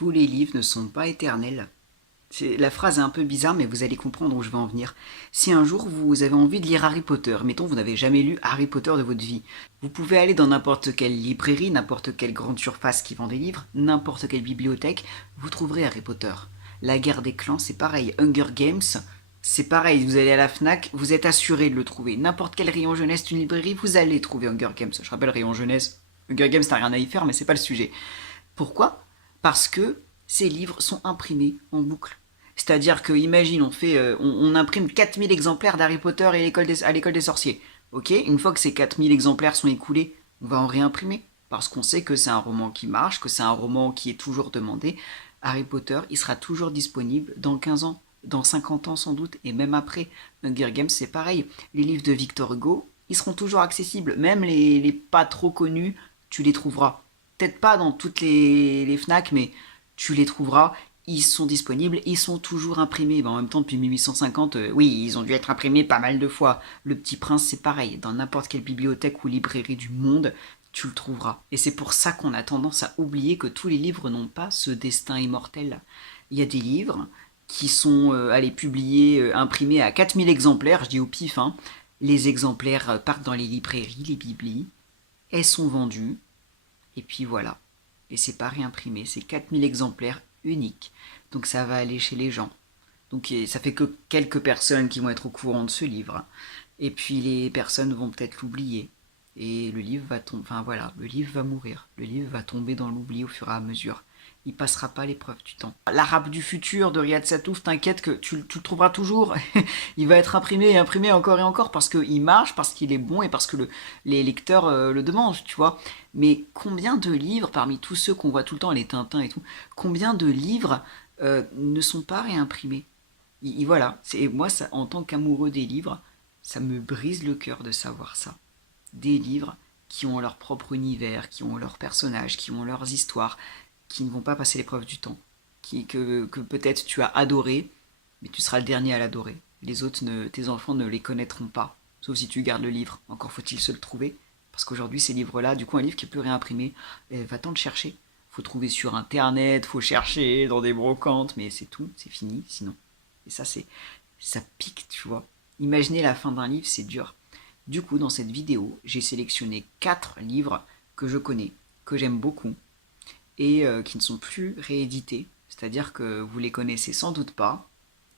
Tous les livres ne sont pas éternels. La phrase est un peu bizarre, mais vous allez comprendre où je vais en venir. Si un jour vous avez envie de lire Harry Potter, mettons vous n'avez jamais lu Harry Potter de votre vie, vous pouvez aller dans n'importe quelle librairie, n'importe quelle grande surface qui vend des livres, n'importe quelle bibliothèque, vous trouverez Harry Potter. La guerre des clans, c'est pareil. Hunger Games, c'est pareil. Vous allez à la Fnac, vous êtes assuré de le trouver. N'importe quel rayon jeunesse d'une librairie, vous allez trouver Hunger Games. Je rappelle, rayon jeunesse, Hunger Games, t'as rien à y faire, mais c'est pas le sujet. Pourquoi? Parce que ces livres sont imprimés en boucle. C'est-à-dire que, imagine, on imprime 4000 exemplaires d'Harry Potter à l'école des sorciers. Ok, une fois que ces 4000 exemplaires sont écoulés, on va en réimprimer. Parce qu'on sait que c'est un roman qui marche, que c'est un roman qui est toujours demandé. Harry Potter, il sera toujours disponible dans 15 ans, dans 50 ans sans doute, et même après. Hunger Games, c'est pareil. Les livres de Victor Hugo, ils seront toujours accessibles. Même les pas trop connus, tu les trouveras. Peut-être pas dans toutes les Fnac, mais tu les trouveras. Ils sont disponibles, ils sont toujours imprimés. En même temps, depuis 1850, oui, ils ont dû être imprimés pas mal de fois. Le Petit Prince, c'est pareil. Dans n'importe quelle bibliothèque ou librairie du monde, tu le trouveras. Et c'est pour ça qu'on a tendance à oublier que tous les livres n'ont pas ce destin immortel. Il y a des livres qui sont publiés, imprimés à 4000 exemplaires, je dis au pif, hein. Les exemplaires partent dans les librairies, les biblis, elles sont vendues, et puis voilà. Et c'est pas réimprimé, c'est 4000 exemplaires uniques. Donc ça va aller chez les gens. Donc ça fait que quelques personnes qui vont être au courant de ce livre. Et puis les personnes vont peut-être l'oublier. Et le livre va tomber, enfin voilà, le livre va mourir. Le livre va tomber dans l'oubli au fur et à mesure. Il passera pas l'épreuve du temps. L'Arabe du futur de Riyad Satouf, t'inquiète que tu le trouveras toujours. Il va être imprimé et imprimé encore et encore parce qu'il marche, parce qu'il est bon et parce que les lecteurs le demandent, tu vois. Mais combien de livres, parmi tous ceux qu'on voit tout le temps, les Tintins et tout, combien de livres ne sont pas réimprimés? Voilà, moi, ça, en tant qu'amoureux des livres, ça me brise le cœur de savoir ça. Des livres qui ont leur propre univers, qui ont leurs personnages, qui ont leurs histoires, qui ne vont pas passer l'épreuve du temps, que peut-être tu as adoré, mais tu seras le dernier à l'adorer. Les autres, tes enfants ne les connaîtront pas, sauf si tu gardes le livre. Encore faut-il se le trouver, parce qu'aujourd'hui ces livres-là, du coup un livre qui est plus réimprimé, va-t'en le chercher. Faut trouver sur internet, faut chercher dans des brocantes, mais c'est tout, c'est fini sinon. Et ça pique, tu vois. Imaginer la fin d'un livre, c'est dur. Du coup, dans cette vidéo, j'ai sélectionné 4 livres que je connais, que j'aime beaucoup, et qui ne sont plus réédités. C'est-à-dire que vous les connaissez sans doute pas,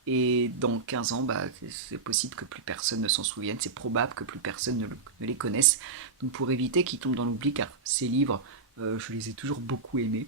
et dans 15 ans, c'est possible que plus personne ne s'en souvienne, c'est probable que plus personne ne les connaisse. Donc pour éviter qu'ils tombent dans l'oubli, car ces livres, je les ai toujours beaucoup aimés,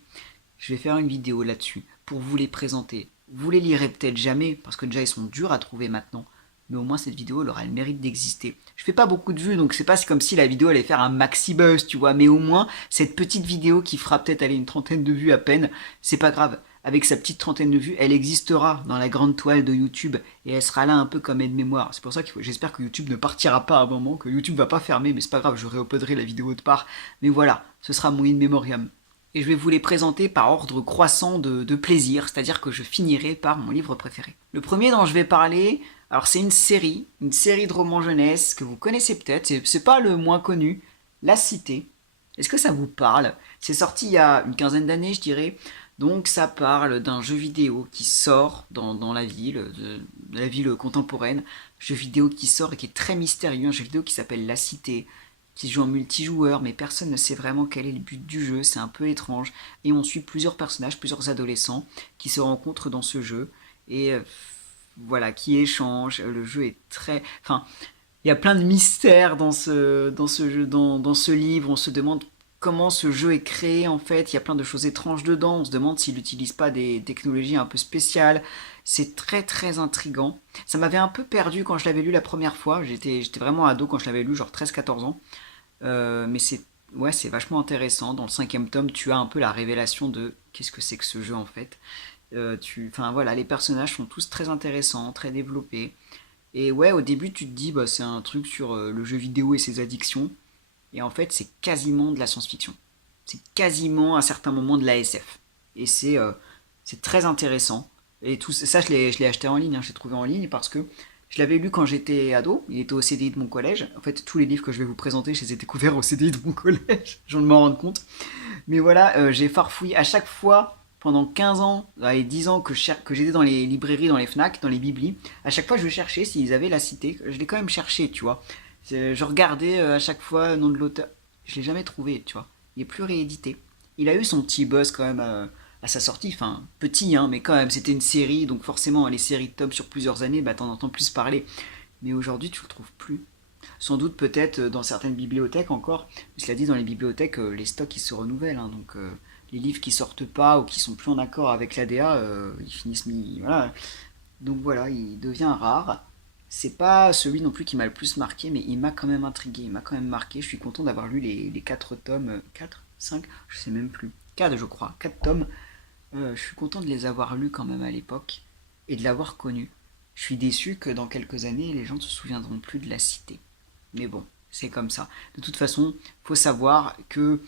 je vais faire une vidéo là-dessus, pour vous les présenter. Vous les lirez peut-être jamais, parce que déjà ils sont durs à trouver maintenant, mais au moins cette vidéo elle aura le mérite d'exister. Je fais pas beaucoup de vues, donc c'est pas comme si la vidéo allait faire un maxi buzz, tu vois, mais au moins cette petite vidéo qui fera peut-être aller une trentaine de vues à peine, c'est pas grave. Avec sa petite trentaine de vues, elle existera dans la grande toile de YouTube et elle sera là un peu comme aide-mémoire. C'est pour ça que j'espère que YouTube ne partira pas à un moment, que YouTube va pas fermer, mais c'est pas grave, je réuploaderai la vidéo de part. Mais voilà, ce sera mon in memoriam. Et je vais vous les présenter par ordre croissant de plaisir, c'est-à-dire que je finirai par mon livre préféré. Le premier dont je vais parler, alors c'est une série de romans jeunesse que vous connaissez peut-être, c'est pas le moins connu, La Cité. Est-ce que ça vous parle? C'est sorti il y a une quinzaine d'années, je dirais. Donc ça parle d'un jeu vidéo qui sort dans la ville, de la ville contemporaine. Jeu vidéo qui sort et qui est très mystérieux, un jeu vidéo qui s'appelle La Cité, qui se joue en multijoueur, mais personne ne sait vraiment quel est le but du jeu, c'est un peu étrange. Et on suit plusieurs personnages, plusieurs adolescents qui se rencontrent dans ce jeu et voilà, qui échangent. Le jeu est très... Enfin, il y a plein de mystères dans ce jeu, dans ce livre. On se demande comment ce jeu est créé en fait. Il y a plein de choses étranges dedans. On se demande s'il n'utilise pas des technologies un peu spéciales. C'est très très intriguant. Ça m'avait un peu perdu quand je l'avais lu la première fois. J'étais vraiment ado quand je l'avais lu, genre 13-14 ans. Mais c'est vachement intéressant. Dans le cinquième tome, tu as un peu la révélation de qu'est-ce que c'est que ce jeu en fait. Enfin voilà, les personnages sont tous très intéressants, très développés. Et ouais, au début, tu te dis, c'est un truc sur le jeu vidéo et ses addictions. Et en fait, c'est quasiment de la science-fiction. C'est quasiment à certains moments de la SF. Et c'est très intéressant. Et tout ça, je l'ai acheté en ligne, hein, je l'ai trouvé en ligne parce que je l'avais lu quand j'étais ado. Il était au CDI de mon collège. En fait, tous les livres que je vais vous présenter, je les ai découverts au CDI de mon collège. Je viens de m'en rendre compte. Mais voilà, j'ai farfouillé à chaque fois. pendant 15 ans, allez, 10 ans que j'étais dans les librairies, dans les Fnac, dans les Bibli, à chaque fois je cherchais s'ils avaient la cité, je l'ai quand même cherché, tu vois. Je regardais à chaque fois le nom de l'auteur, je l'ai jamais trouvé, tu vois. Il est plus réédité. Il a eu son petit buzz quand même à sa sortie, enfin petit, hein, mais quand même c'était une série, donc forcément les séries de tomes sur plusieurs années, bah t'en entends plus parler. Mais aujourd'hui tu le trouves plus. Sans doute peut-être dans certaines bibliothèques encore. Mais cela dit, dans les bibliothèques, les stocks ils se renouvellent. Hein, donc les livres qui sortent pas ou qui sont plus en accord avec l'ADA, ils finissent mis. Voilà. Donc voilà, il devient rare. C'est pas celui non plus qui m'a le plus marqué, mais il m'a quand même intrigué, il m'a quand même marqué. Je suis content d'avoir lu les 4 tomes. 4 5 je sais même plus. 4 je crois. 4 tomes. Je suis content de les avoir lus quand même à l'époque et de l'avoir connu. Je suis déçu que dans quelques années, les gens ne se souviendront plus de la cité. Mais bon, c'est comme ça. De toute façon, faut savoir que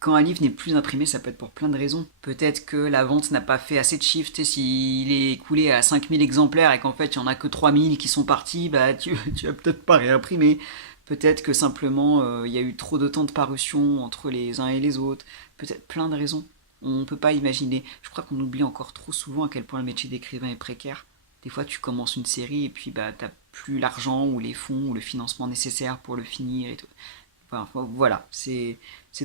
quand un livre n'est plus imprimé, ça peut être pour plein de raisons. Peut-être que la vente n'a pas fait assez de chiffres, tu sais, s'il est écoulé à 5000 exemplaires et qu'en fait il n'y en a que 3000 qui sont partis, bah tu vas peut-être pas réimprimer. Peut-être que simplement il y a eu trop de temps de parution entre les uns et les autres. Peut-être plein de raisons. On ne peut pas imaginer. Je crois qu'on oublie encore trop souvent à quel point le métier d'écrivain est précaire. Des fois, tu commences une série et puis bah t'as plus l'argent ou les fonds ou le financement nécessaire pour le finir et tout. Enfin, voilà, c'est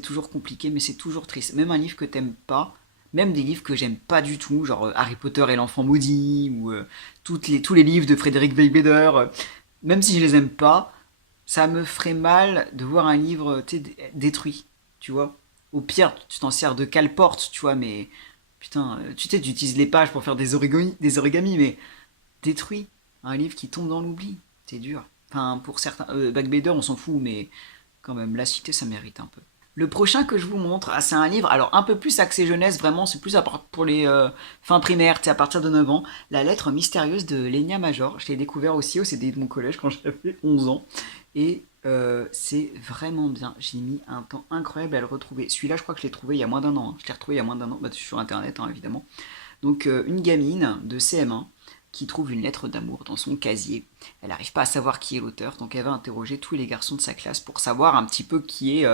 toujours compliqué, mais c'est toujours triste. Même un livre que t'aimes pas, même des livres que j'aime pas du tout, genre Harry Potter et l'enfant maudit ou tous les livres de Frédéric Beigbeder, même si je les aime pas, ça me ferait mal de voir un livre détruit, tu vois. Au pire, tu t'en sers de cale-porte, tu vois, mais putain, tu sais, tu utilises les pages pour faire des origamis, mais détruit. Un livre qui tombe dans l'oubli. C'est dur. Enfin, pour certains. Backbader, on s'en fout, mais quand même, La Cité, ça mérite un peu. Le prochain que je vous montre, c'est un livre, alors un peu plus axé jeunesse, vraiment, c'est plus pour les fins primaires, à partir de 9 ans. La lettre mystérieuse de Lénia Major. Je l'ai découvert aussi au CD de mon collège quand j'avais 11 ans. Et c'est vraiment bien. J'ai mis un temps incroyable à le retrouver. Celui-là, je crois que je l'ai trouvé il y a moins d'un an. Hein. Je l'ai retrouvé il y a moins d'un an, bah, sur internet, hein, évidemment. Donc, une gamine de CM1 qui trouve une lettre d'amour dans son casier. Elle n'arrive pas à savoir qui est l'auteur, donc elle va interroger tous les garçons de sa classe pour savoir un petit peu qui est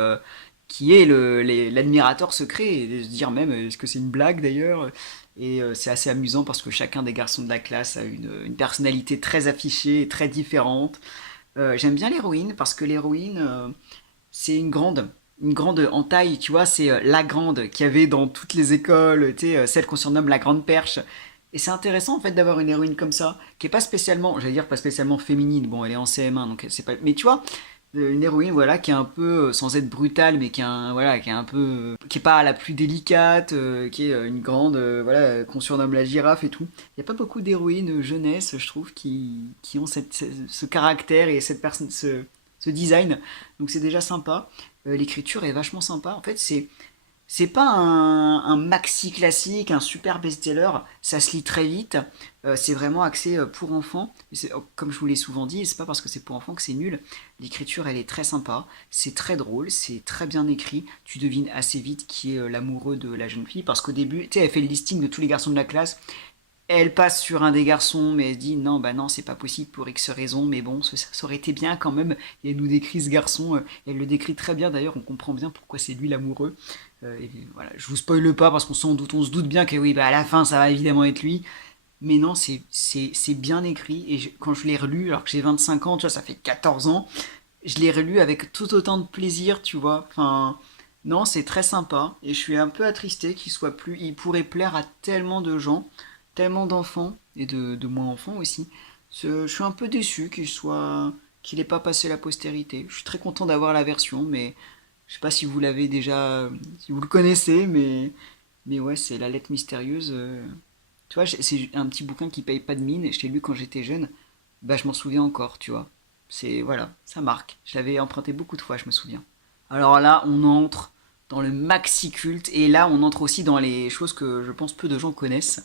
l'admirateur secret, et de se dire même, est-ce que c'est une blague d'ailleurs. Et c'est assez amusant parce que chacun des garçons de la classe a une personnalité très affichée et très différente. J'aime bien l'héroïne parce que l'héroïne, c'est une grande en taille, tu vois, c'est la grande qu'il y avait dans toutes les écoles, tu sais, celle qu'on surnomme la grande perche. Et c'est intéressant en fait d'avoir une héroïne comme ça, qui est pas spécialement, j'allais dire pas spécialement féminine, bon elle est en CM1 donc c'est pas. Mais tu vois, une héroïne voilà qui est un peu, sans être brutale, mais voilà, qui est un peu. Qui est pas la plus délicate, qui est une grande, voilà, qu'on surnomme la girafe et tout. Il n'y a pas beaucoup d'héroïnes jeunesse, je trouve, qui ont ce caractère et cette personne, ce design. Donc c'est déjà sympa. L'écriture est vachement sympa. En fait, c'est pas un maxi classique, un super best-seller, ça se lit très vite, c'est vraiment axé pour enfants. Comme je vous l'ai souvent dit, c'est pas parce que c'est pour enfants que c'est nul. L'écriture elle est très sympa, c'est très drôle, c'est très bien écrit, tu devines assez vite qui est l'amoureux de la jeune fille, parce qu'au début, tu sais, elle fait le listing de tous les garçons de la classe, elle passe sur un des garçons, mais elle se dit non, bah non, c'est pas possible pour X raisons, mais bon, ça aurait été bien quand même. Et elle nous décrit ce garçon, elle le décrit très bien d'ailleurs, on comprend bien pourquoi c'est lui l'amoureux. Et voilà, je vous spoile pas parce on se doute bien que oui, bah à la fin ça va évidemment être lui. Mais non, c'est bien écrit. Et quand je l'ai relu, alors que j'ai 25 ans, tu vois, ça fait 14 ans, je l'ai relu avec tout autant de plaisir, tu vois. Enfin, non, c'est très sympa. Et je suis un peu attristé qu'il soit plus. Il pourrait plaire à tellement de gens, tellement d'enfants, et de moins enfants aussi. Je suis un peu déçu qu'il ait pas passé la postérité. Je suis très content d'avoir la version, mais je sais pas si vous l'avez déjà, si vous le connaissez, mais ouais, c'est La lettre mystérieuse. Tu vois, c'est un petit bouquin qui paye pas de mine. Je l'ai lu quand j'étais jeune. Bah, je m'en souviens encore, tu vois. Voilà, ça marque. Je l'avais emprunté beaucoup de fois, je me souviens. Alors là, on entre dans le maxi culte, et là, on entre aussi dans les choses que je pense peu de gens connaissent.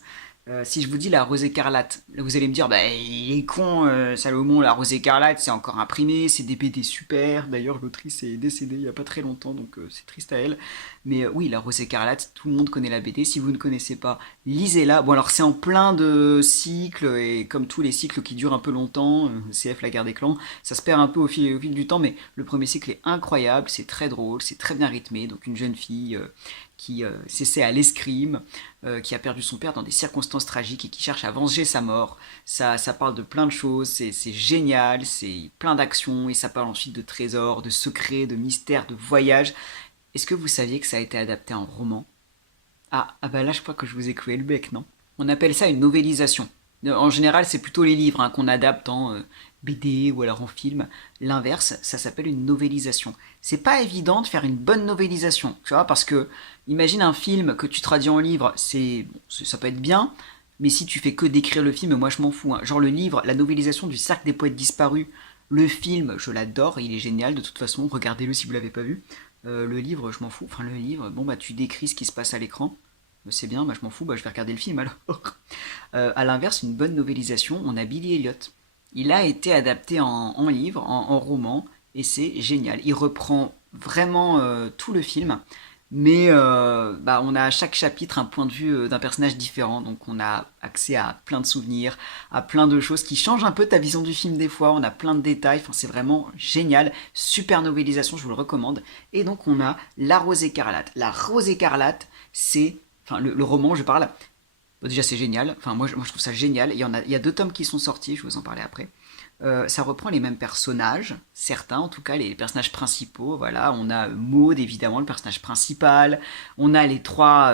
Si je vous dis La Rose écarlate, vous allez me dire, bah il est con, Salomon, La Rose écarlate, c'est encore imprimé, c'est des BD super. D'ailleurs, l'autrice est décédée il y a pas très longtemps, donc c'est triste à elle. Mais oui, La Rose écarlate, tout le monde connaît la BD. Si vous ne connaissez pas, lisez-la. Bon, alors c'est en plein de cycles, et comme tous les cycles qui durent un peu longtemps, CF La Guerre des Clans, ça se perd un peu au fil du temps, mais le premier cycle est incroyable, c'est très drôle, c'est très bien rythmé. Donc une jeune fille qui s'essaie à l'escrime, qui a perdu son père dans des circonstances tragiques et qui cherche à venger sa mort. Ça parle de plein de choses, c'est génial, c'est plein d'actions, et ça parle ensuite de trésors, de secrets, de mystères, de voyages. Est-ce que vous saviez que ça a été adapté en roman? Ah bah là je crois que je vous ai cloué le bec, non? On appelle ça une novélisation. En général, c'est plutôt les livres qu'on adapte en BD ou alors en film. L'inverse, ça s'appelle une novélisation. C'est pas évident de faire une bonne novélisation, tu vois, parce que imagine un film que tu traduis en livre, ça peut être bien, mais si tu fais que décrire le film, moi je m'en fous, hein. Genre le livre, la novélisation du Cercle des Poètes Disparus, le film, je l'adore, il est génial de toute façon, regardez-le si vous l'avez pas vu. Le livre, je m'en fous. Enfin, le livre, bon, bah, tu décris ce qui se passe à l'écran. C'est bien, bah, je m'en fous, bah, je vais regarder le film alors. À l'inverse, une bonne novélisation, on a Billy Elliot. Il a été adapté en livre, en roman, et c'est génial. Il reprend vraiment tout le film, mais bah, on a à chaque chapitre un point de vue d'un personnage différent, donc on a accès à plein de souvenirs, à plein de choses qui changent un peu ta vision du film des fois, on a plein de détails, enfin, c'est vraiment génial, super novélisation, je vous le recommande. Et donc on a La Rose écarlate. La Rose écarlate, c'est, enfin le roman je parle, bon, déjà c'est génial, enfin moi, je trouve ça génial, il y a 2 tomes qui sont sortis, je vais vous en parler après. Ça reprend les mêmes personnages, certains en tout cas, les personnages principaux. Voilà, on a Maud évidemment, le personnage principal. On a les trois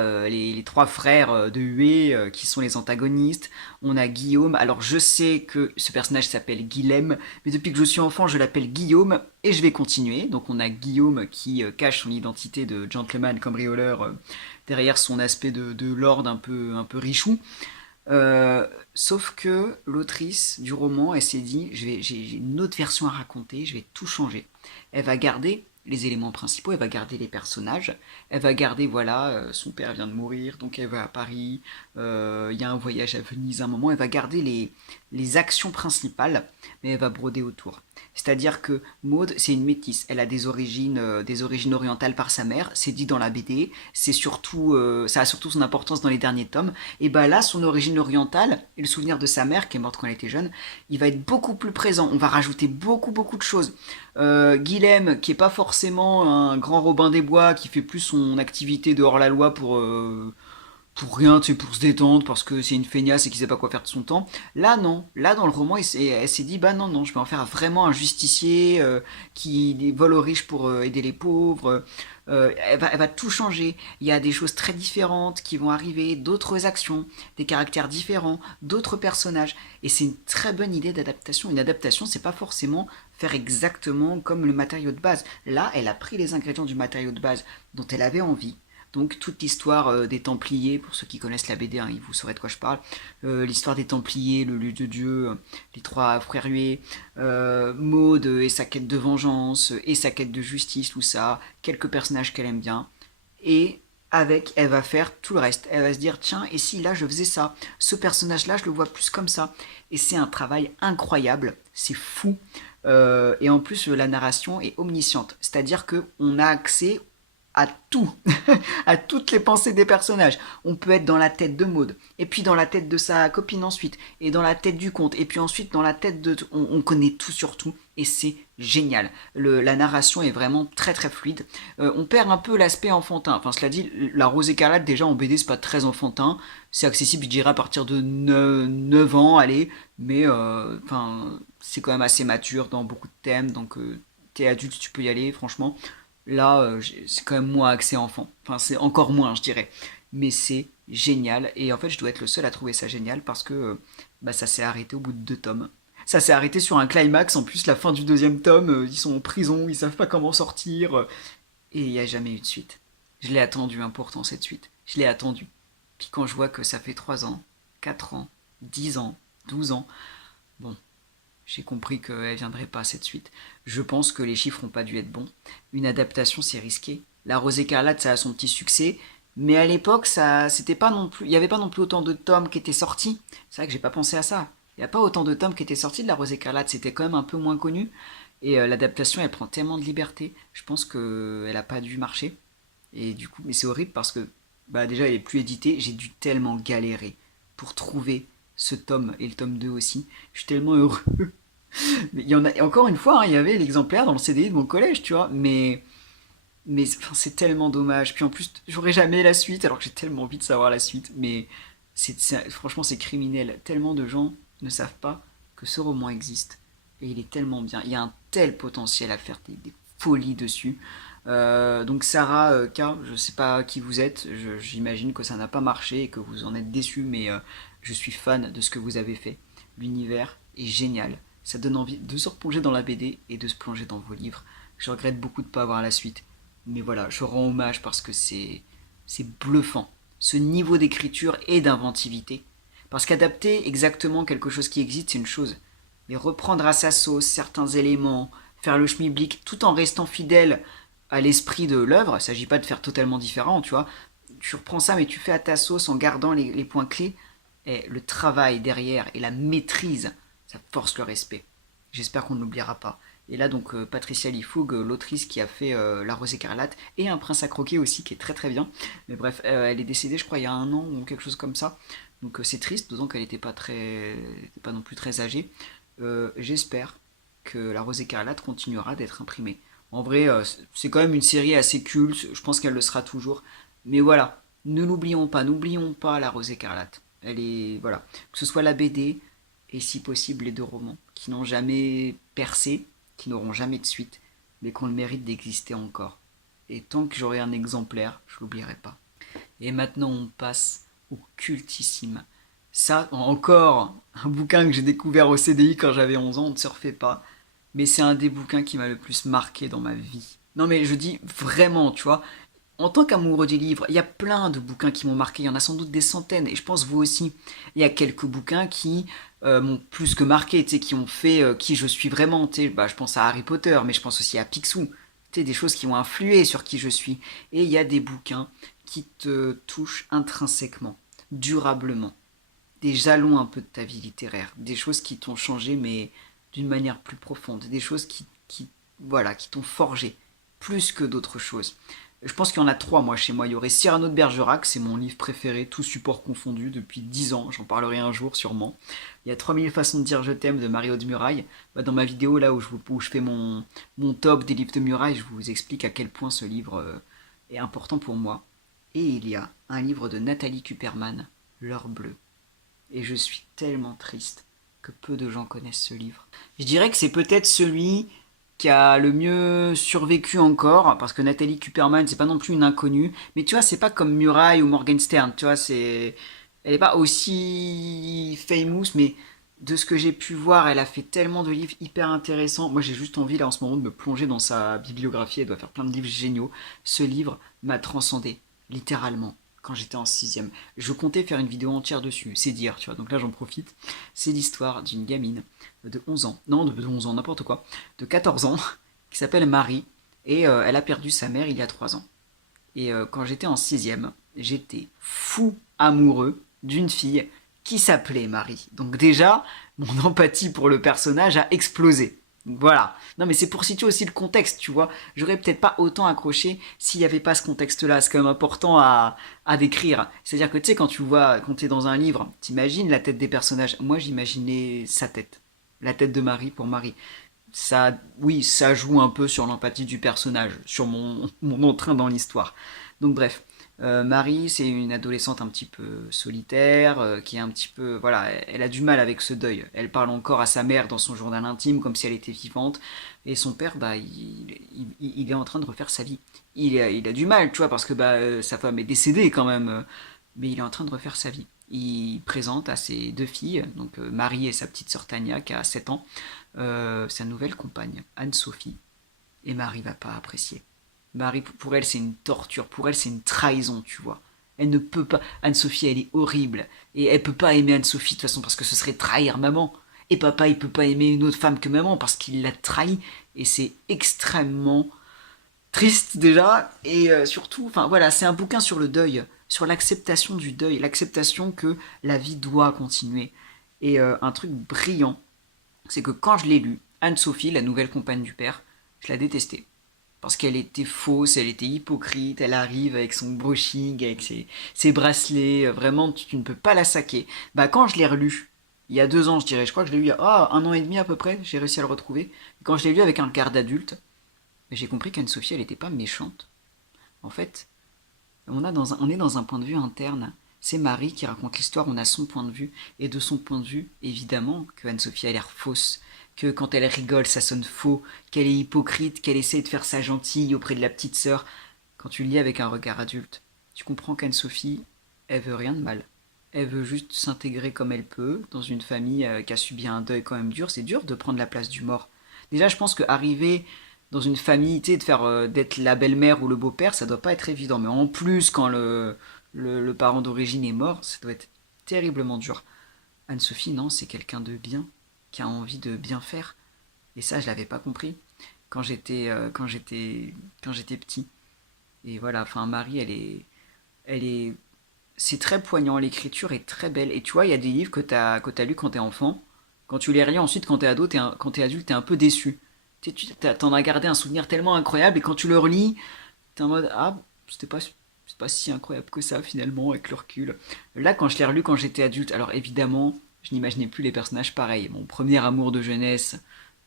frères de Huée qui sont les antagonistes. On a Guillaume. Alors je sais que ce personnage s'appelle Guilhem, mais depuis que je suis enfant, je l'appelle Guillaume et je vais continuer. Donc on a Guillaume qui cache son identité de gentleman cambrioleur derrière son aspect de lord un peu richou. Sauf que l'autrice du roman, elle s'est dit, j'ai une autre version à raconter, je vais tout changer. Elle va garder les éléments principaux, elle va garder les personnages, elle va garder, voilà, son père vient de mourir, donc elle va à Paris, il y a un voyage à Venise à un moment, elle va garder les actions principales, mais elle va broder autour. C'est-à-dire que Maud, c'est une métisse, elle a des origines orientales par sa mère, c'est dit dans la BD, ça a surtout son importance dans les derniers tomes, et bah là, son origine orientale, et le souvenir de sa mère, qui est morte quand elle était jeune, il va être beaucoup plus présent, on va rajouter beaucoup de choses. Guilhem, qui est pas forcément un grand Robin des Bois, qui fait plus son activité de hors-la-loi pour rien, tu sais, pour se détendre, parce que c'est une feignasse et qu'il sait pas quoi faire de son temps. Là, non. Là, dans le roman, elle s'est dit, bah non, je vais en faire vraiment un justicier qui vole aux riches pour aider les pauvres. Elle va tout changer. Il y a des choses très différentes qui vont arriver, d'autres actions, des caractères différents, d'autres personnages. Et c'est une très bonne idée d'adaptation. Une adaptation, c'est pas forcément faire exactement comme le matériau de base. Là, elle a pris les ingrédients du matériau de base dont elle avait envie. Donc toute l'histoire des Templiers, pour ceux qui connaissent la BD, vous saurez de quoi je parle. L'histoire des Templiers, le lieu de Dieu, les 3 frères hués, Maud et sa quête de vengeance, et sa quête de justice, tout ça, quelques personnages qu'elle aime bien. Et avec, elle va faire tout le reste. Elle va se dire, tiens, et si là je faisais ça, ce personnage-là, je le vois plus comme ça. Et c'est un travail incroyable, c'est fou. Et en plus, la narration est omnisciente. C'est-à-dire qu'on a accès à tout, à toutes les pensées des personnages. On peut être dans la tête de Maud, et puis dans la tête de sa copine ensuite, et dans la tête du comte, et puis ensuite dans la tête de... On connaît tout sur tout, et c'est génial. La narration est vraiment très fluide. On perd un peu l'aspect enfantin. Enfin, cela dit, La Rose écarlate, déjà en BD, c'est pas très enfantin. C'est accessible, je dirais, à partir de 9 ans, allez, mais enfin, c'est quand même assez mature dans beaucoup de thèmes, donc t'es adulte, tu peux y aller, franchement. Là, c'est quand même moins axé enfant. Enfin, c'est encore moins, je dirais. Mais c'est génial. Et en fait, je dois être le seul à trouver ça génial parce que bah, ça s'est arrêté au bout de 2 tomes. Ça s'est arrêté sur un climax. En plus, la fin du 2e tome, ils sont en prison, ils savent pas comment sortir. Et il n'y a jamais eu de suite. Je l'ai attendu, hein, pourtant, cette suite. Je l'ai attendu. Puis quand je vois que ça fait 3 ans, 4 ans, 10 ans, 12 ans, bon, j'ai compris qu'elle viendrait pas cette suite. Je pense que les chiffres n'ont pas dû être bons. Une adaptation, c'est risqué. La Rose écarlate, ça a son petit succès, mais à l'époque, c'était pas non plus, il y avait pas non plus autant de tomes qui étaient sortis. C'est vrai que j'ai pas pensé à ça. Il n'y a pas autant de tomes qui étaient sortis de La Rose écarlate. C'était quand même un peu moins connu. Et l'adaptation, elle prend tellement de liberté. Je pense qu'elle a pas dû marcher. Et du coup, mais c'est horrible parce que bah déjà, elle est plus éditée. J'ai dû tellement galérer pour trouver ce tome et le tome 2 aussi. Je suis tellement heureux. Mais il y en a, et encore une fois, hein, il y avait l'exemplaire dans le CDI de mon collège, tu vois, mais Mais enfin, c'est tellement dommage. Puis en plus, j'aurais jamais la suite, alors que j'ai tellement envie de savoir la suite. Mais franchement, c'est criminel. Tellement de gens ne savent pas que ce roman existe. Et il est tellement bien. Il y a un tel potentiel à faire des folies dessus. Donc Sarah K, je sais pas qui vous êtes, j'imagine que ça n'a pas marché et que vous en êtes déçu, mais je suis fan de ce que vous avez fait. L'univers est génial. Ça donne envie de se replonger dans la BD et de se plonger dans vos livres. Je regrette beaucoup de ne pas avoir la suite. Mais voilà, je rends hommage parce que c'est bluffant. Ce niveau d'écriture et d'inventivité. Parce qu'adapter exactement quelque chose qui existe, c'est une chose. Mais reprendre à sa sauce certains éléments, faire le schmilblick tout en restant fidèle à l'esprit de l'œuvre, il ne s'agit pas de faire totalement différent, tu vois. Tu reprends ça, mais tu fais à ta sauce en gardant les points clés. Et le travail derrière et la maîtrise, ça force le respect. J'espère qu'on ne l'oubliera pas. Et là, donc, Patricia Lifoug, l'autrice qui a fait La Rose écarlate, et Un prince à croquer aussi, qui est très très bien. Mais bref, elle est décédée, je crois, il y a un an ou quelque chose comme ça. Donc c'est triste, d'autant qu'elle n'était pas non plus très âgée. J'espère que La Rose écarlate continuera d'être imprimée. En vrai, c'est quand même une série assez culte, je pense qu'elle le sera toujours. Mais voilà, ne n'oublions pas La Rose écarlate. Elle est, voilà, que ce soit la BD et si possible les deux romans, qui n'ont jamais percé, qui n'auront jamais de suite, mais qui ont le mérite d'exister encore. Et tant que j'aurai un exemplaire, je l'oublierai pas. Et maintenant, on passe au cultissime. Ça, encore un bouquin que j'ai découvert au CDI quand j'avais 11 ans, on ne surfait pas. Mais c'est un des bouquins qui m'a le plus marqué dans ma vie. Non mais je dis vraiment, tu vois, en tant qu'amoureux des livres, il y a plein de bouquins qui m'ont marqué, il y en a sans doute des centaines, et je pense vous aussi. Il y a quelques bouquins qui m'ont plus que marqué, tu sais, qui ont fait qui je suis vraiment, tu sais, bah, je pense à Harry Potter, mais je pense aussi à Picsou, tu sais, des choses qui ont influé sur qui je suis. Et il y a des bouquins qui te touchent intrinsèquement, durablement, des jalons un peu de ta vie littéraire, des choses qui t'ont changé, mais d'une manière plus profonde, des choses voilà, qui t'ont forgé, plus que d'autres choses. Je pense qu'il y en a trois, moi, chez moi. Il y aurait Cyrano de Bergerac, c'est mon livre préféré, tout support confondu, depuis 10 ans. J'en parlerai un jour, sûrement. Il y a 3000 façons de dire je t'aime de Marie-Aude Muraille. Bah, dans ma vidéo, là, où je fais mon top des livres de Muraille, je vous explique à quel point ce livre est important pour moi. Et il y a un livre de Nathalie Kuperman, L'heure bleue. Et je suis tellement triste que peu de gens connaissent ce livre. Je dirais que c'est peut-être celui qui a le mieux survécu encore, parce que Nathalie Kuperman, c'est pas non plus une inconnue, mais tu vois, c'est pas comme Muraille ou Morgenstern, tu vois, elle est pas aussi famous, mais de ce que j'ai pu voir, elle a fait tellement de livres hyper intéressants. Moi, j'ai juste envie, là, en ce moment, de me plonger dans sa bibliographie, elle doit faire plein de livres géniaux. Ce livre m'a transcendé, littéralement, quand j'étais en sixième. Je comptais faire une vidéo entière dessus, c'est dire, tu vois, donc là, j'en profite. C'est l'histoire d'une gamine de 11 ans, non, de 11 ans, n'importe quoi, de 14 ans, qui s'appelle Marie, et elle a perdu sa mère il y a 3 ans. Et quand j'étais en sixième, j'étais fou amoureux d'une fille qui s'appelait Marie. Donc déjà, mon empathie pour le personnage a explosé. Donc voilà. Non mais c'est pour situer aussi le contexte, tu vois. J'aurais peut-être pas autant accroché s'il n'y avait pas ce contexte-là. C'est quand même important à décrire. C'est-à-dire que tu sais, quand tu vois, quand t'es dans un livre, t'imagines la tête des personnages. Moi, j'imaginais sa tête. La tête de Marie pour Marie. Ça, oui, ça joue un peu sur l'empathie du personnage, sur mon entrain dans l'histoire. Donc bref, Marie, c'est une adolescente un petit peu solitaire, qui est un petit peu, voilà, elle a du mal avec ce deuil. Elle parle encore à sa mère dans son journal intime comme si elle était vivante, et son père, bah, il est en train de refaire sa vie. Il a du mal, tu vois, parce que bah, sa femme est décédée quand même, mais il est en train de refaire sa vie. Il présente à ses deux filles, donc Marie et sa petite sœur Tania qui a 7 ans, sa nouvelle compagne, Anne-Sophie, et Marie va pas apprécier. Marie, pour elle, c'est une torture, pour elle, c'est une trahison, tu vois. Elle ne peut pas. Anne-Sophie, elle est horrible. Et elle peut pas aimer Anne-Sophie de toute façon parce que ce serait trahir maman. Et papa, il peut pas aimer une autre femme que maman parce qu'il l'a trahi. Et c'est extrêmement triste déjà. Et surtout, enfin voilà, c'est un bouquin sur le deuil, sur l'acceptation du deuil, l'acceptation que la vie doit continuer. Et un truc brillant, c'est que quand je l'ai lu, Anne-Sophie, la nouvelle compagne du père, je la détestais. Parce qu'elle était fausse, elle était hypocrite, elle arrive avec son brushing, avec ses bracelets, vraiment tu ne peux pas la saquer. Bah quand je l'ai relu, il y a 2 ans je dirais, je crois que je l'ai lu il y a 1 an et demi à peu près, j'ai réussi à le retrouver. Quand je l'ai lu avec un regard d'adulte, j'ai compris qu'Anne-Sophie elle était pas méchante. En fait, on est dans un point de vue interne. C'est Marie qui raconte l'histoire, on a son point de vue. Et de son point de vue, évidemment, que Anne-Sophie a l'air fausse. Que quand elle rigole, ça sonne faux. Qu'elle est hypocrite, qu'elle essaie de faire sa gentille auprès de la petite sœur. Quand tu le lis avec un regard adulte, tu comprends qu'Anne-Sophie, elle veut rien de mal. Elle veut juste s'intégrer comme elle peut dans une famille qui a subi un deuil quand même dur. C'est dur de prendre la place du mort. Déjà, je pense qu'arriver dans une famille, tu sais, d'être la belle-mère ou le beau-père, ça doit pas être évident. Mais en plus, quand le parent d'origine est mort, ça doit être terriblement dur. Anne-Sophie, non, c'est quelqu'un de bien, qui a envie de bien faire. Et ça, je l'avais pas compris quand j'étais petit. Et voilà, enfin, Marie, elle est, c'est très poignant. L'écriture est très belle. Et tu vois, il y a des livres que t'as lus quand t'es enfant. Quand tu les relis ensuite, quand t'es ado, quand t'es adulte, t'es un peu déçu. T'en as gardé un souvenir tellement incroyable et quand tu le relis, t'es en mode ah, c'est pas si incroyable que ça finalement avec le recul. Là, quand je l'ai relu quand j'étais adulte, alors évidemment, je n'imaginais plus les personnages pareils. Mon premier amour de jeunesse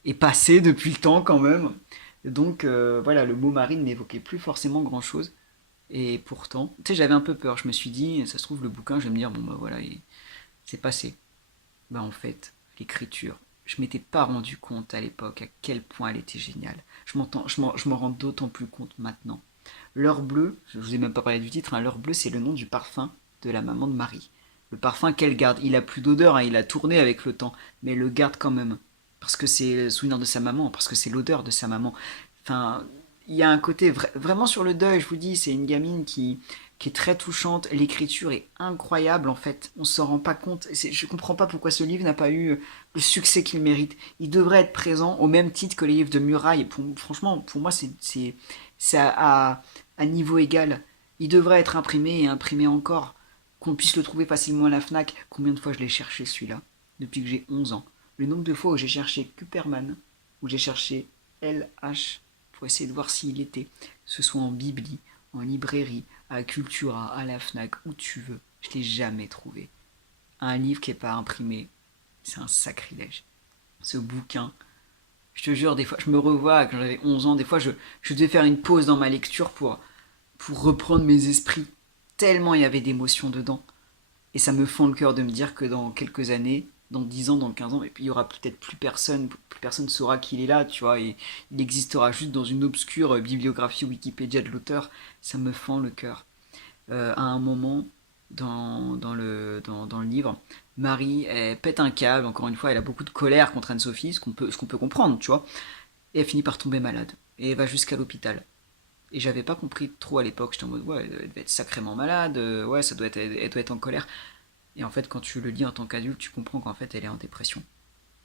est passé depuis le temps quand même. Donc voilà, le mot Marie ne m'évoquait plus forcément grand chose. Et pourtant, tu sais, j'avais un peu peur. Je me suis dit, ça se trouve, le bouquin, je vais me dire, bon bah voilà, c'est passé. Bah en fait, l'écriture, je m'étais pas rendu compte à l'époque à quel point elle était géniale. Je m'en rends d'autant plus compte maintenant. L'heure bleue, je vous ai même pas parlé du titre, hein, l'heure bleue c'est le nom du parfum de la maman de Marie. Le parfum qu'elle garde, il a plus d'odeur, hein, il a tourné avec le temps, mais elle le garde quand même. Parce que c'est le souvenir de sa maman, parce que c'est l'odeur de sa maman. Enfin, il y a un côté vraiment sur le deuil, je vous dis, c'est une gamine qui est très touchante. L'écriture est incroyable en fait. On s'en rend pas compte. Je comprends pas pourquoi ce livre n'a pas eu le succès qu'il mérite. Il devrait être présent au même titre que les livres de Muraille. Franchement, pour moi, c'est à niveau égal. Il devrait être imprimé et imprimé encore. Qu'on puisse le trouver facilement à la Fnac. Combien de fois je l'ai cherché celui-là depuis que j'ai 11 ans. Le nombre de fois où j'ai cherché Kuperman, où j'ai cherché LH pour essayer de voir s'il était, que ce soit en bibli, en librairie, à Cultura, à la Fnac, où tu veux. Je l'ai jamais trouvé. Un livre qui n'est pas imprimé, c'est un sacrilège. Ce bouquin, je te jure, des fois, je me revois quand j'avais 11 ans, des fois, je devais faire une pause dans ma lecture pour reprendre mes esprits. Tellement il y avait d'émotions dedans. Et ça me fend le cœur de me dire que dans quelques années, dans 10 ans, dans 15 ans, et puis il y aura peut-être plus personne saura qu'il est là, tu vois, et il existera juste dans une obscure bibliographie Wikipédia de l'auteur. Ça me fend le cœur. À un moment, dans le livre, Marie, elle pète un câble, encore une fois, elle a beaucoup de colère contre Anne-Sophie, ce qu'on peut comprendre, tu vois, et elle finit par tomber malade, et elle va jusqu'à l'hôpital. Et j'avais pas compris trop à l'époque, j'étais en mode, ouais, elle doit être sacrément malade, ouais, elle doit être en colère. Et en fait, quand tu le lis en tant qu'adulte, tu comprends qu'en fait, elle est en dépression.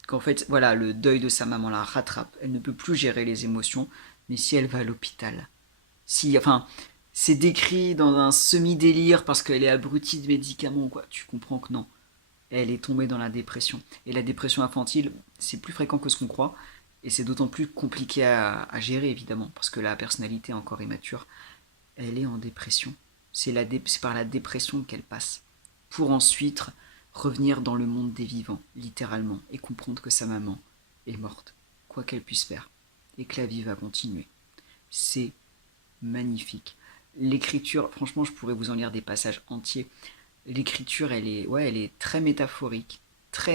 Qu'en fait, voilà, le deuil de sa maman la rattrape. Elle ne peut plus gérer les émotions, mais si elle va à l'hôpital, si, enfin, c'est décrit dans un semi-délire parce qu'elle est abrutie de médicaments, quoi. Tu comprends que non. Elle est tombée dans la dépression. Et la dépression infantile, c'est plus fréquent que ce qu'on croit. Et c'est d'autant plus compliqué à gérer, évidemment, parce que la personnalité est encore immature. Elle est en dépression. C'est par la dépression qu'elle passe. Pour ensuite revenir dans le monde des vivants, littéralement, et comprendre que sa maman est morte, quoi qu'elle puisse faire, et que la vie va continuer. C'est magnifique. L'écriture, franchement, je pourrais vous en lire des passages entiers. L'écriture, elle est très métaphorique.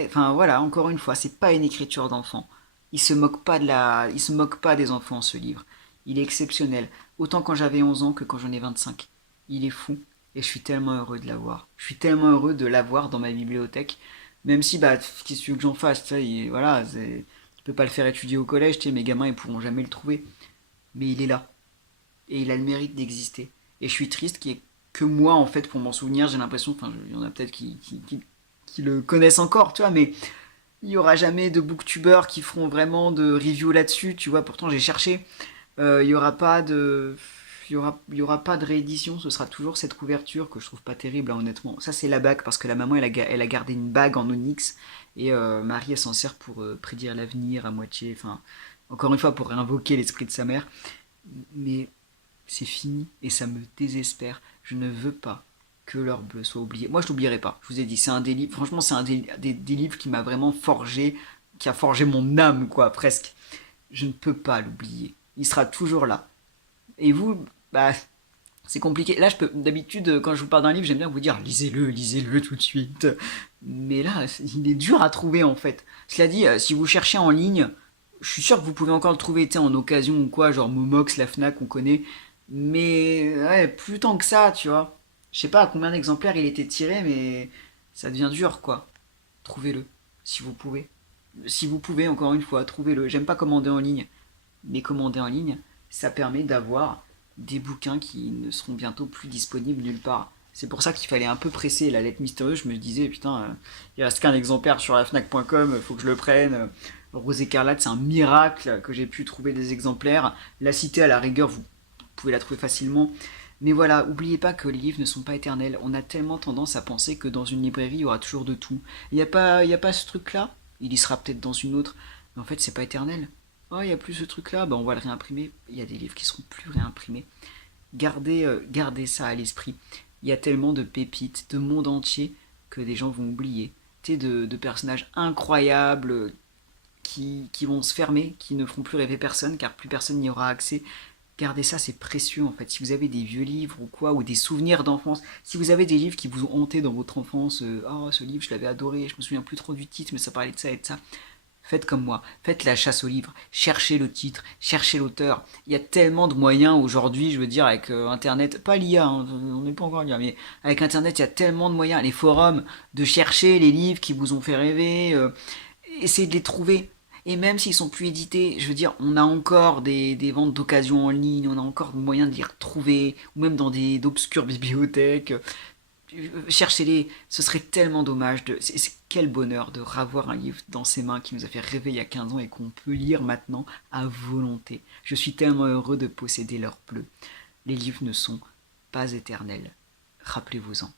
Enfin voilà, encore une fois, c'est pas une écriture d'enfant. Il se moque pas des enfants, ce livre. Il est exceptionnel. Autant quand j'avais 11 ans que quand j'en ai 25. Il est fou. Et je suis tellement heureux de l'avoir. Je suis tellement heureux de l'avoir dans ma bibliothèque. Même si, bah, qu'est-ce que tu veux que j'en fasse, tu sais, voilà, je peux pas le faire étudier au collège, tu sais, mes gamins, ils pourront jamais le trouver. Mais il est là. Et il a le mérite d'exister. Et je suis triste qu'il y ait que moi, en fait, pour m'en souvenir. J'ai l'impression, enfin, il y en a peut-être qui le connaissent encore, tu vois, mais il y aura jamais de booktubeurs qui feront vraiment de review là-dessus, tu vois. Pourtant, j'ai cherché. Il y aura pas de. Il y aura pas de réédition, ce sera toujours cette couverture que je trouve pas terrible, hein, honnêtement. Ça, c'est la bague, parce que la maman, elle a gardé une bague en onyx, et Marie, elle s'en sert pour prédire l'avenir à moitié, enfin, encore une fois, pour réinvoquer l'esprit de sa mère. Mais c'est fini et ça me désespère. Je ne veux pas que l'heure bleue soit oubliée. Moi, je l'oublierai pas. Je vous ai dit, c'est un des livres. Franchement, c'est un des livres qui m'a vraiment forgé, qui a forgé mon âme, quoi, presque. Je ne peux pas l'oublier. Il sera toujours là. Et vous, bah, C'est compliqué. Là, d'habitude, quand je vous parle d'un livre, j'aime bien vous dire lisez-le tout de suite. Mais là, il est dur à trouver en fait. Cela dit, si vous cherchez en ligne, je suis sûr que vous pouvez encore le trouver, tu sais, en occasion ou quoi, genre Momox, la Fnac, on connaît. Mais ouais, plus tant que ça, tu vois. Je sais pas à combien d'exemplaires il était tiré, mais ça devient dur, quoi. Trouvez-le, si vous pouvez. Si vous pouvez, encore une fois, trouvez-le. J'aime pas commander en ligne, mais commander en ligne, ça permet d'avoir des bouquins qui ne seront bientôt plus disponibles nulle part. C'est pour ça qu'il fallait un peu presser la lettre mystérieuse. Je me disais, putain, il reste qu'un exemplaire sur la Fnac.com, faut que je le prenne. Rose Écarlate, c'est un miracle que j'ai pu trouver des exemplaires. La Cité, à la rigueur, vous pouvez la trouver facilement. Mais voilà, oubliez pas que les livres ne sont pas éternels. On a tellement tendance à penser que dans une librairie, il y aura toujours de tout. Il y a pas ce truc-là, il y sera peut-être dans une autre. Mais en fait, c'est pas éternel. Oh, il y a plus ce truc-là, ben on va le réimprimer. Il y a des livres qui seront plus réimprimés. Gardez ça à l'esprit. Il y a tellement de pépites, de monde entier, que des gens vont oublier. Tu sais, de personnages incroyables qui vont se fermer, qui ne feront plus rêver personne, car plus personne n'y aura accès. Gardez ça, c'est précieux en fait. Si vous avez des vieux livres ou quoi, ou des souvenirs d'enfance, si vous avez des livres qui vous ont hanté dans votre enfance, oh ce livre je l'avais adoré, je me souviens plus trop du titre, mais ça parlait de ça et de ça. Faites comme moi, faites la chasse au livre, cherchez le titre, cherchez l'auteur. Il y a tellement de moyens aujourd'hui, je veux dire, avec Internet, pas l'IA, hein, on n'est pas encore l'IA, mais avec Internet, il y a tellement de moyens, les forums, de chercher les livres qui vous ont fait rêver, essayez de les trouver. Et même s'ils sont plus édités, je veux dire, on a encore des ventes d'occasion en ligne, on a encore moyen de les retrouver, ou même dans d'obscures bibliothèques. Cherchez-les, ce serait tellement dommage. Quel bonheur de revoir un livre dans ses mains qui nous a fait rêver il y a 15 ans et qu'on peut lire maintenant à volonté. Je suis tellement heureux de posséder l'heure bleue. Les livres ne sont pas éternels. Rappelez-vous-en.